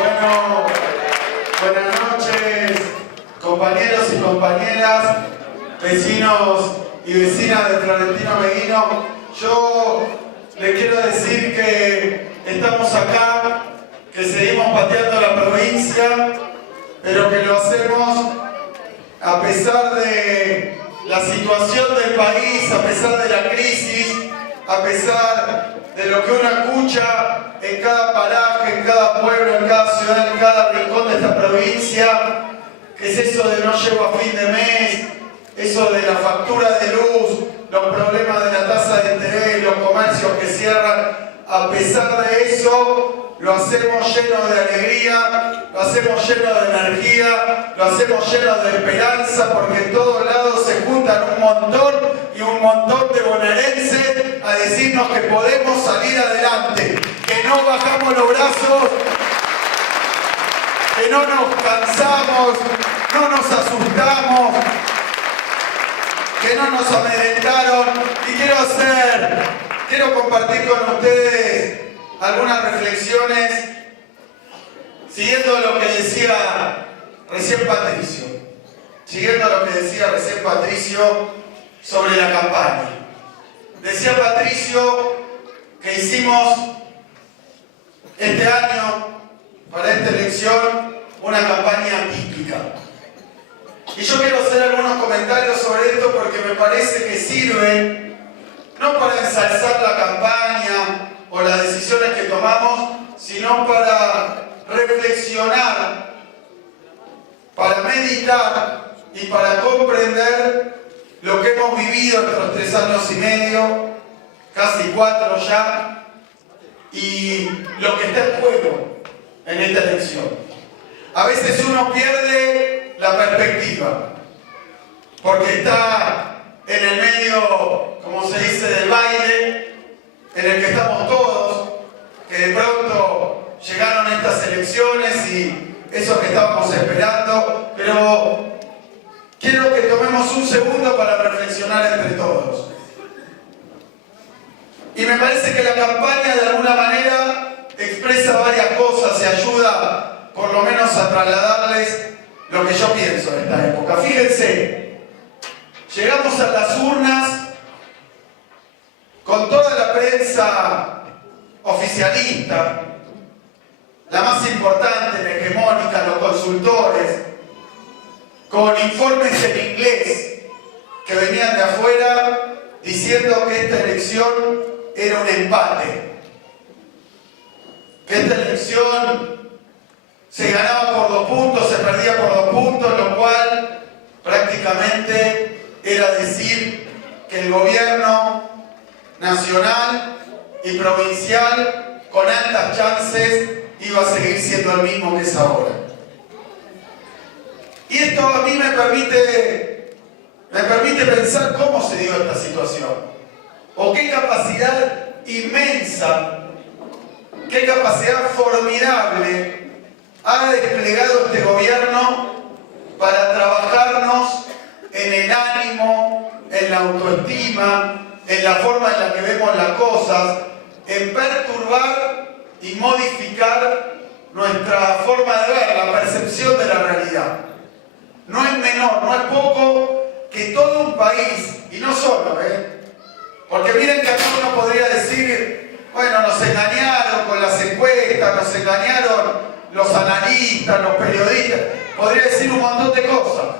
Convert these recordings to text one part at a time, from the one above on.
Bueno, buenas noches, compañeros y compañeras, vecinos y vecinas de Florentino Meguino. Yo les quiero decir que estamos acá, que seguimos pateando la provincia, pero que lo hacemos a pesar de la situación del país, a pesar de la crisis, a pesar de lo que uno escucha en cada paraje, en cada pueblo, en cada ciudad, en cada rincón de esta provincia, que es eso de no llego a fin de mes, eso de la factura de luz, los problemas de la tasa de interés, los comercios que cierran. A pesar de eso, lo hacemos lleno de alegría, lo hacemos lleno de energía, lo hacemos lleno de esperanza, porque en todos lados se juntan un montón de bonaerenses a decirnos que podemos salir adelante, que no bajamos los brazos, que no nos cansamos, no nos asustamos, que no nos amedrentaron. Y quiero compartir con ustedes algunas reflexiones siguiendo lo que decía recién Patricio sobre la campaña. Decía Patricio que hicimos este año, para esta elección, una campaña atípica. Y yo quiero hacer algunos comentarios sobre esto porque me parece que sirve no para ensalzar la campaña o las decisiones que tomamos, sino para reflexionar, para meditar y para comprender lo que hemos vivido estos 3 años y medio, casi 4 ya, y lo que está en juego en esta elección. A veces uno pierde la perspectiva, porque está en el medio, como se dice, del baile, en el que estamos todos, que de pronto llegaron estas elecciones y eso que estábamos esperando, pero quiero que tomemos un segundo para reflexionar entre todos. Y me parece que la campaña de alguna manera expresa varias cosas y ayuda por lo menos a trasladarles lo que yo pienso en esta época. Fíjense, llegamos a las urnas con toda la prensa oficialista, la más importante, la hegemónica, los consultores, con informes en inglés que venían de afuera diciendo que esta elección era un empate, que esta elección se ganaba por 2 puntos, se perdía por 2 puntos, lo cual prácticamente era decir que el gobierno nacional y provincial con altas chances iba a seguir siendo el mismo que es ahora. Y esto a mí me permite pensar cómo se dio esta situación, o qué capacidad inmensa, qué capacidad formidable ha desplegado este gobierno para trabajarnos en el ánimo, en la autoestima, en la forma en la que vemos las cosas, en perturbar y modificar nuestra forma de ver, la percepción de la realidad. No es menor, no es poco que todo un país, y no solo, porque miren que acá uno podría decir, bueno, nos engañaron con las encuestas, nos engañaron los analistas, los periodistas, podría decir un montón de cosas.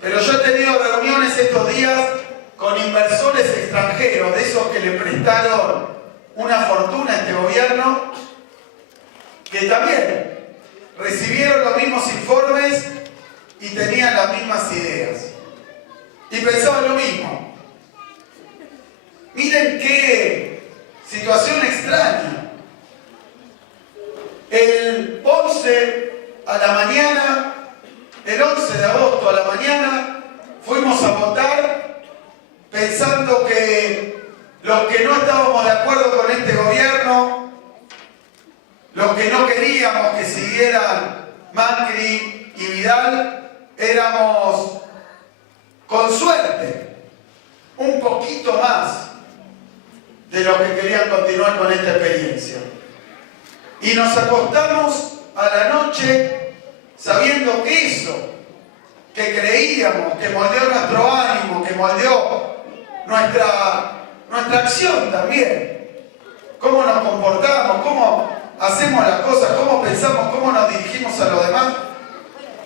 Pero yo he tenido reuniones estos días con inversores extranjeros, de esos que le prestaron una fortuna a este gobierno, que también recibieron los mismos informes y tenían las mismas ideas. Y pensaban lo mismo. Miren qué situación extraña. El 11 a la mañana, el 11 de agosto a la mañana, fuimos a votar pensando que los que no estábamos de acuerdo con este gobierno, los que no queríamos que siguieran Macri y Vidal, éramos, con suerte, un poquito más de los que querían continuar con esta experiencia. Y nos acostamos a la noche sabiendo que eso que creíamos, que moldeó nuestro ánimo, que moldeó nuestra acción también, cómo nos comportamos, cómo hacemos las cosas, cómo pensamos, cómo nos dirigimos a los demás.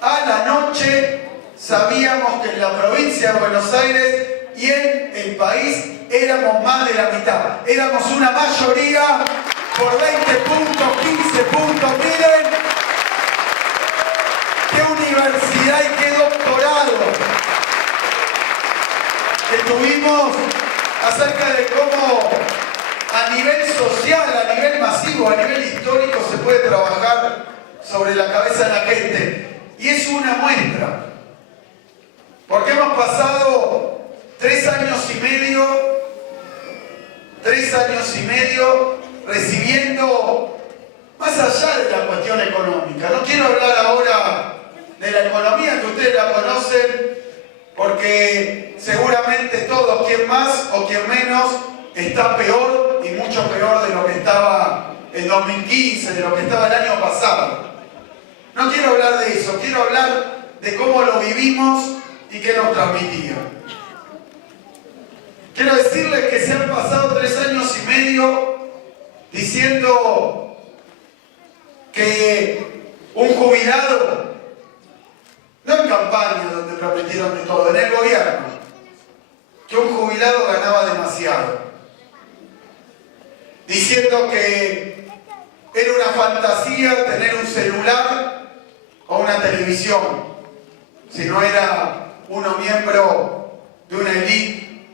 A la noche sabíamos que en la provincia de Buenos Aires y en el país éramos más de la mitad. Éramos una mayoría por 20 puntos, 15 puntos. Miren qué universidad y qué doctorado que tuvimos acerca de cómo a nivel social, a nivel masivo, a nivel histórico se puede trabajar sobre la cabeza de la gente. Y es una muestra, porque hemos pasado 3 años y medio recibiendo, más allá de la cuestión económica. No quiero hablar ahora de la economía, que ustedes la conocen, porque seguramente todos, quien más o quien menos, está peor y mucho peor de lo que estaba en 2015, de lo que estaba el año pasado. No quiero hablar de eso, quiero hablar de cómo lo vivimos y qué nos transmitía. Quiero decirles que se han pasado 3 años y medio diciendo que un jubilado, no en campaña donde prometieron de todo, en el gobierno, que un jubilado ganaba demasiado. Diciendo que era una fantasía tener un celular o una televisión, si no era uno miembro de una élite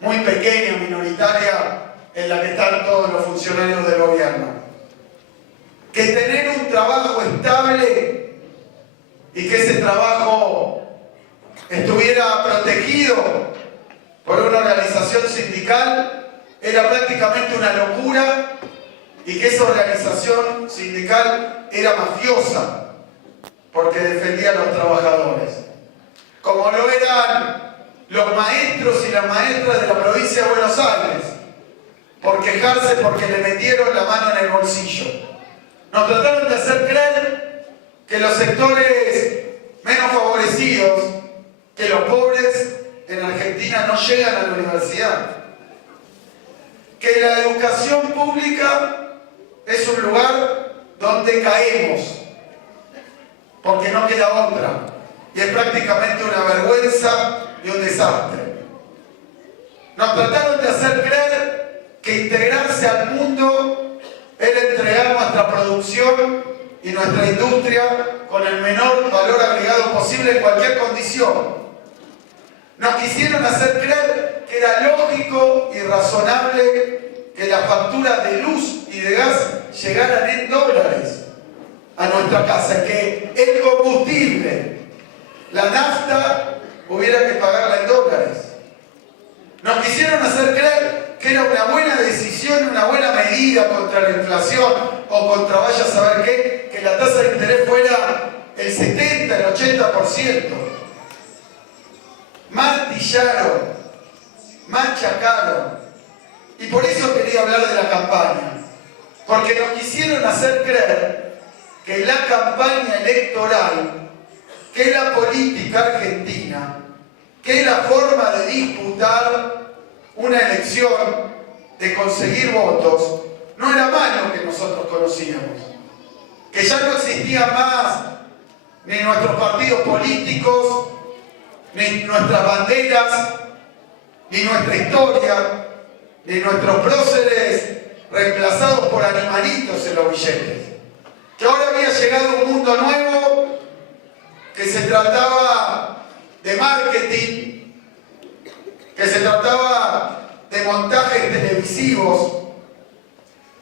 muy pequeña, minoritaria, en la que están todos los funcionarios del gobierno. Que tener un trabajo estable y que ese trabajo estuviera protegido por una organización sindical era prácticamente una locura, y que esa organización sindical era mafiosa porque defendía a los trabajadores, como lo eran los maestros y las maestras de la provincia de Buenos Aires, por quejarse porque le metieron la mano en el bolsillo. Nos trataron de hacer creer que los sectores menos favorecidos, que los pobres en Argentina no llegan a la universidad, que la educación pública es un lugar donde caemos, porque no queda otra, y es prácticamente una vergüenza y un desastre. Nos trataron de hacer creer que integrarse al mundo era entregar nuestra producción y nuestra industria con el menor valor agregado posible en cualquier condición. Nos quisieron hacer creer que era lógico y razonable que las facturas de luz y de gas llegaran en dólares a nuestra casa, que el combustible, la nafta, hubiera que pagarla en dólares. Nos quisieron hacer creer que era una buena decisión, una buena medida contra la inflación o contra vaya a saber qué, que la tasa de interés fuera el 70, el 80%. Martillaron, machacaron. Y por eso quería hablar de la campaña, porque nos quisieron hacer creer que la campaña electoral, que la política argentina, que la forma de disputar una elección, de conseguir votos, no era más lo que nosotros conocíamos, que ya no existían más ni nuestros partidos políticos, ni nuestras banderas, ni nuestra historia, ni nuestros próceres reemplazados por animalitos en los billetes. Que ahora había llegado un mundo nuevo, que se trataba de marketing, que se trataba de montajes televisivos,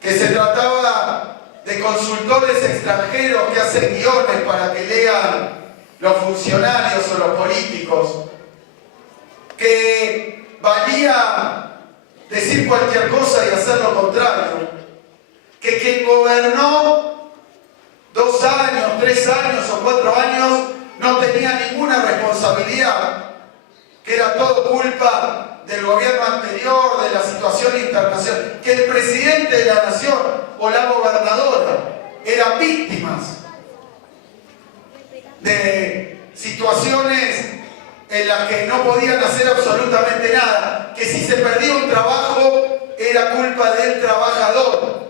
que se trataba de consultores extranjeros que hacen guiones para que lean los funcionarios o los políticos, que valía decir cualquier cosa y hacer lo contrario, que quien gobernó 2 años, 3 años o 4 años no tenía ninguna responsabilidad, que era todo culpa del gobierno anterior, de la situación internacional, que el presidente de la nación o la gobernadora eran víctimas de situaciones en las que no podían hacer absolutamente nada, que si se perdía un trabajo era culpa del trabajador,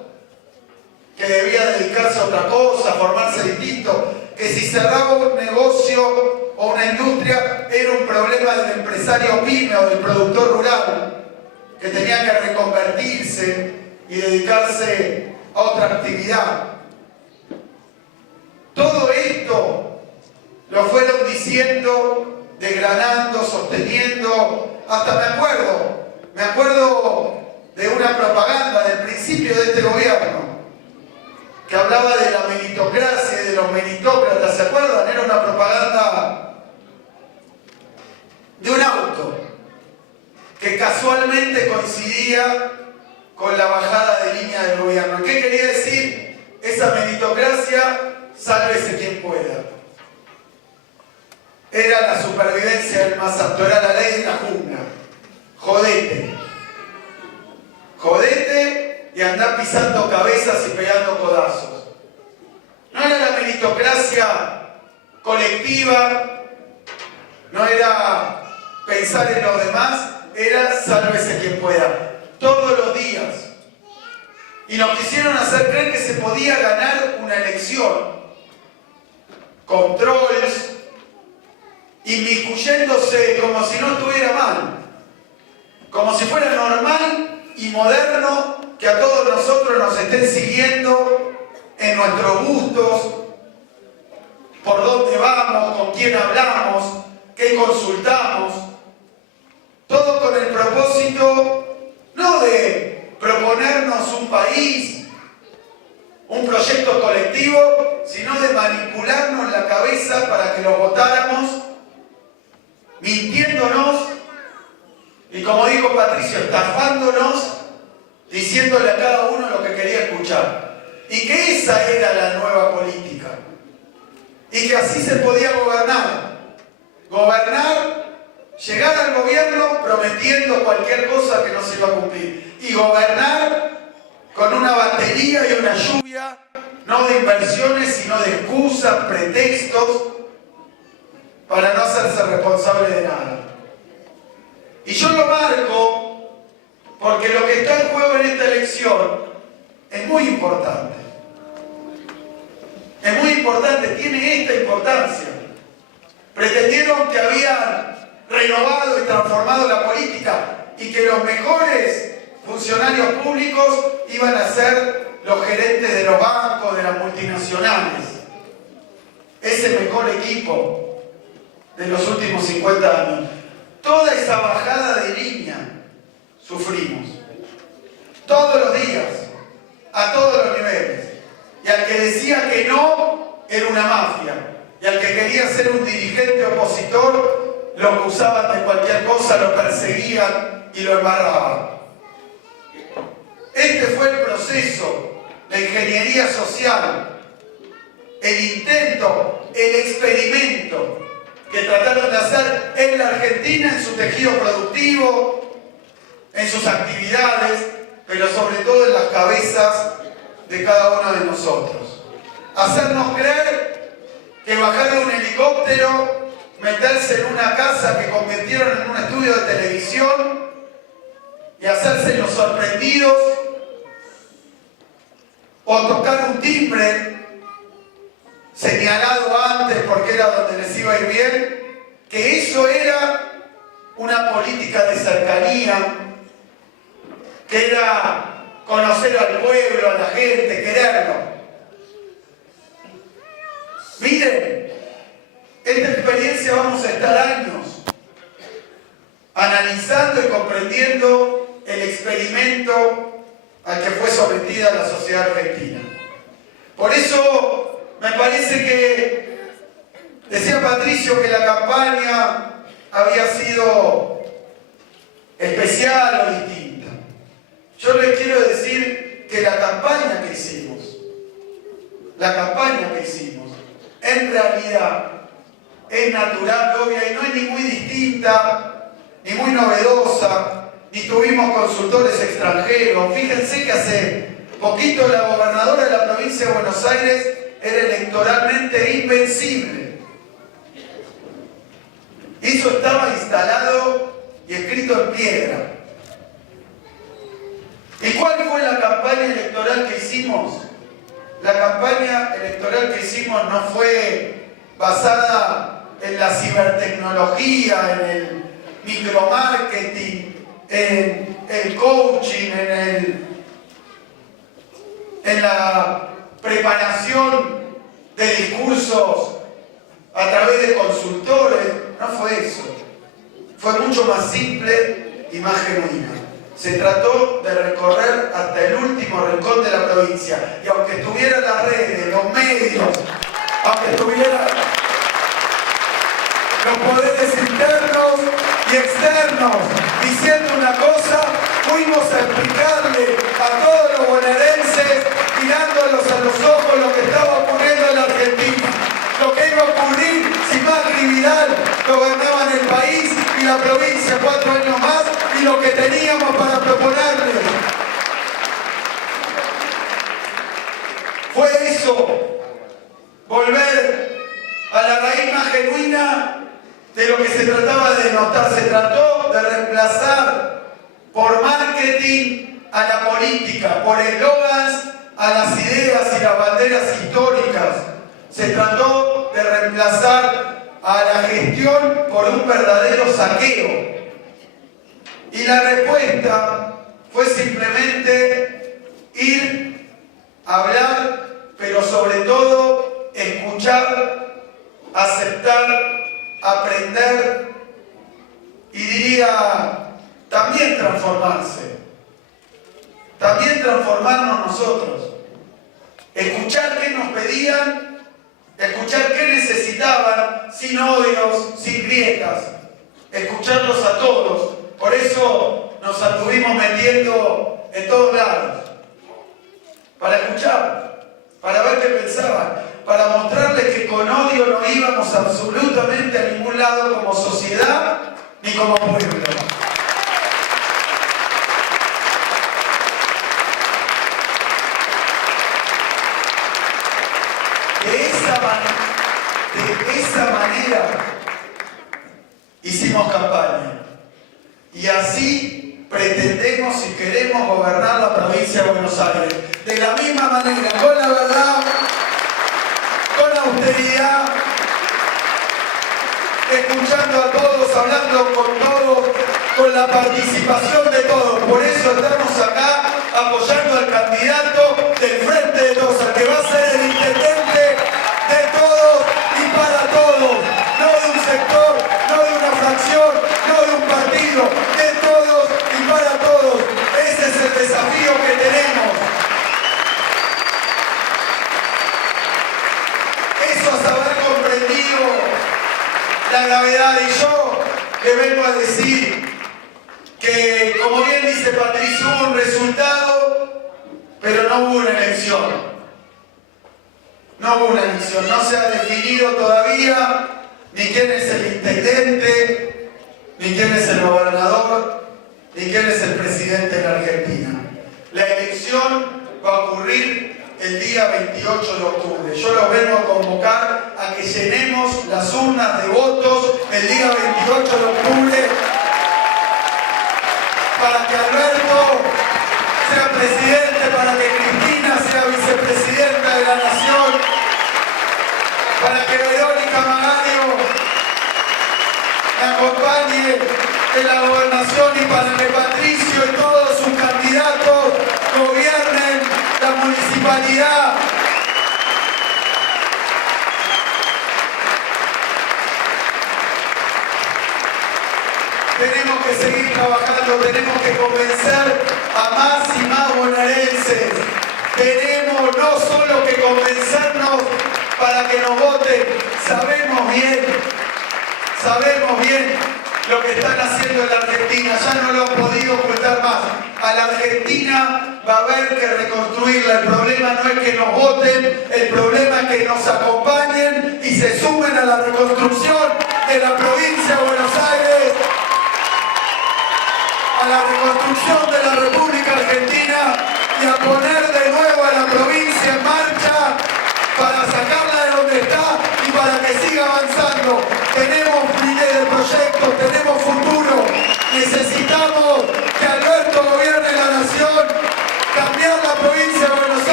que debía dedicarse a otra cosa, formarse distinto, que si cerraba un negocio o una industria era un problema del empresario pyme o del productor rural, que tenía que reconvertirse y dedicarse a otra actividad. Todo esto lo fueron diciendo, desgranando, sosteniendo, hasta me acuerdo de una propaganda del principio de este gobierno, que hablaba de la meritocracia y de los meritócratas, ¿se acuerdan? Era una propaganda de un auto que casualmente coincidía con la bajada de línea del gobierno. ¿Qué quería decir esa meritocracia? Sálvese quien pueda. Era la supervivencia del más apto, era la ley de la jungla. Jodete. Jodete y andar pisando cabezas y pegando codazos. No era la meritocracia colectiva, no era pensar en los demás, era sálvese quien pueda. Todos los días. Y nos quisieron hacer creer que se podía ganar una elección. Controles, inmiscuyéndose como si no estuviera mal. Como si fuera normal y moderno que a todos nosotros nos estén siguiendo en nuestros gustos, por dónde vamos, con quién hablamos, qué consultamos. Todo con el propósito no de proponernos un país, un proyecto colectivo, sino de manipularnos la cabeza para que lo votáramos, mintiéndonos y, como dijo Patricio, estafándonos, diciéndole a cada uno lo que quería escuchar. Y que esa era la nueva política. Y que así se podía gobernar. Gobernar, llegar al gobierno prometiendo cualquier cosa que no se iba a cumplir. Y gobernar con una batería y una lluvia, no de inversiones, sino de excusas, pretextos, para no hacerse responsable de nada. Y yo lo marco porque lo que está en juego en esta elección es muy importante. Es muy importante, tiene esta importancia. Pretendieron que habían renovado y transformado la política y que los mejores funcionarios públicos iban a ser los gerentes de los bancos, de las multinacionales. Ese mejor equipo de los últimos 50 años. Toda esa bajada de línea sufrimos. Todos los días, a todos los niveles. Y al que decía que no, era una mafia. Y al que quería ser un dirigente opositor, lo acusaban de cualquier cosa, lo perseguían y lo embarraban. Este fue el proceso de ingeniería social, el intento, el experimento que trataron de hacer en la Argentina, en su tejido productivo, en sus actividades, pero sobre todo en las cabezas de cada uno de nosotros. Hacernos creer que bajar de un helicóptero, meterse en una casa que convirtieron en un estudio de televisión y hacerse los sorprendidos, o tocar un timbre señalado antes porque era donde les iba a ir bien, que eso era una política de cercanía, que era conocer al pueblo, a la gente, quererlo. Miren, esta experiencia vamos a estar años analizando y comprendiendo el experimento al que fue sometida la sociedad argentina. Por eso me parece que, decía Patricio que la campaña había sido especial o distinta. Yo les quiero decir que la campaña que hicimos, en realidad es natural, obvia, y no es ni muy distinta, ni muy novedosa, ni tuvimos consultores extranjeros. Fíjense que hace poquito la gobernadora de la provincia de Buenos Aires era electoralmente invencible. Eso estaba instalado y escrito en piedra. ¿Y cuál fue la campaña electoral que hicimos? La campaña electoral que hicimos no fue basada en la cibertecnología, en el micromarketing, en el coaching, en la preparación de discursos a través de consultores. No fue eso. Fue mucho más simple y más genuina. Se trató de recorrer hasta el último rincón de la provincia. Y aunque estuvieran las redes, los medios, aunque estuvieran los poderes internos y externos diciendo una cosa, fuimos a explicarle a todos los bonaerenses, mirándolos a los ojos, lo que estaba ocurriendo en la Argentina. Lo que iba a ocurrir si Macri y Vidal gobernaban el país y la provincia 4 años más, y lo que teníamos para proponerles. Fue eso, volver a la raíz más genuina de lo que se trataba de denotar. Se trató de reemplazar por marketing a la política, por eslogans a las ideas y las banderas históricas. Se trató de reemplazar a la gestión por un verdadero saqueo. Y la respuesta fue simplemente ir, hablar, pero sobre todo escuchar, aceptar, aprender y diría también transformarse, también transformarnos nosotros, escuchar qué nos pedían, escuchar qué necesitaban, sin odios, sin grietas, escucharlos a todos. Por eso nos anduvimos metiendo en todos lados, para escuchar, para ver qué pensaban, para mostrarles que con odio no íbamos absolutamente a ningún lado como sociedad ni como pueblo. De esa manera hicimos campaña. Y así pretendemos y queremos gobernar la provincia de Buenos Aires. De la misma manera, con la verdad, con austeridad, escuchando a todos, hablando con todos, con la participación de todos. Por eso estamos acá apoyando al candidato del Frente de Todos, al que va a ser el intendente de todos y para todos. No de un sector, no de una fracción, no de un partido, de todos y para todos. Ese es el desafío que tenemos. Eso es haber comprendido la gravedad. Y yo le vengo a decir que, como bien dice Patricio, hubo un resultado, pero no hubo una elección. No hubo una elección, no se ha definido todavía ni quién es el intendente, ni quién es el gobernador, ni quién es el presidente de la Argentina. La elección va a ocurrir el día 28 de octubre. Yo los vengo a convocar a que llenemos las urnas de votos el día 28 de octubre para que Alberto sea presidente, para que Cristina sea vicepresidenta de la Nación, para que Verónica Magario me acompañe en la gobernación y para que Patricio y todos sus candidatos gobiernen la municipalidad. Tenemos que seguir trabajando, tenemos que convencer a más y más bonaerenses. Tenemos no solo que convencernos para que nos voten, sabemos bien lo que están haciendo en la Argentina, ya no lo han podido ocultar más. A la Argentina va a haber que reconstruirla. El problema no es que nos voten, el problema es que nos acompañen y se sumen a la reconstrucción de la provincia de Buenos Aires, a la reconstrucción